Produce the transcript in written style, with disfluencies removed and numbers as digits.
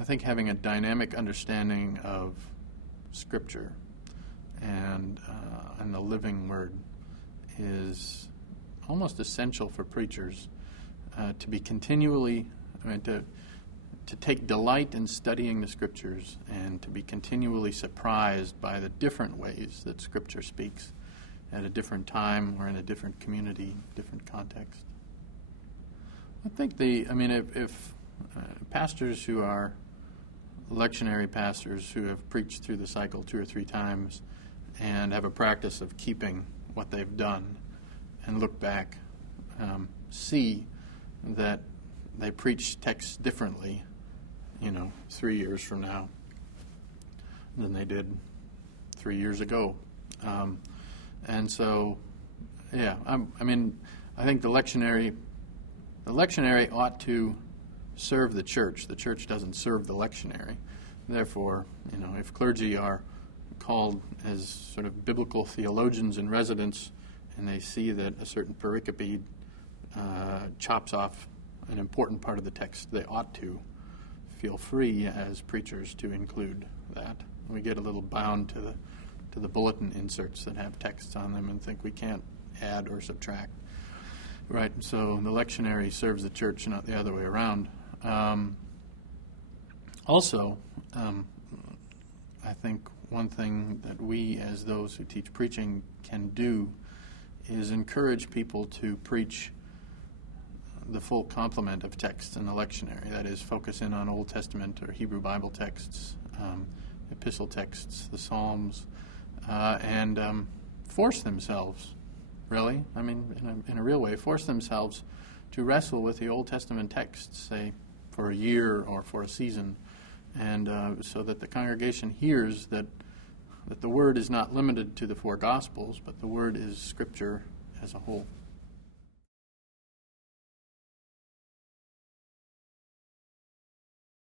I think having a dynamic understanding of Scripture and the living Word is almost essential for preachers to be continually, to take delight in studying the Scriptures and to be continually surprised by the different ways that Scripture speaks at a different time or in a different community, different context. I think if pastors who are lectionary pastors who have preached through the cycle 2 or 3 times and have a practice of keeping what they've done and look back, see that they preach texts differently, 3 years from now than they did 3 years ago. And so, I think the lectionary ought to serve the church. The church doesn't serve the lectionary. Therefore, if clergy are called as sort of biblical theologians in residence and they see that a certain pericope chops off an important part of the text, they ought to feel free as preachers to include that. We get a little bound to the bulletin inserts that have texts on them and think we can't add or subtract. Right, so the lectionary serves the church, not the other way around. I think one thing that we, as those who teach preaching, can do is encourage people to preach the full complement of texts in the lectionary. That is, focus in on Old Testament or Hebrew Bible texts, epistle texts, the Psalms, and force themselves, really, in a real way, force themselves to wrestle with the Old Testament texts, say, for a year or for a season, and so that the congregation hears that the Word is not limited to the 4 Gospels, but the Word is Scripture as a whole.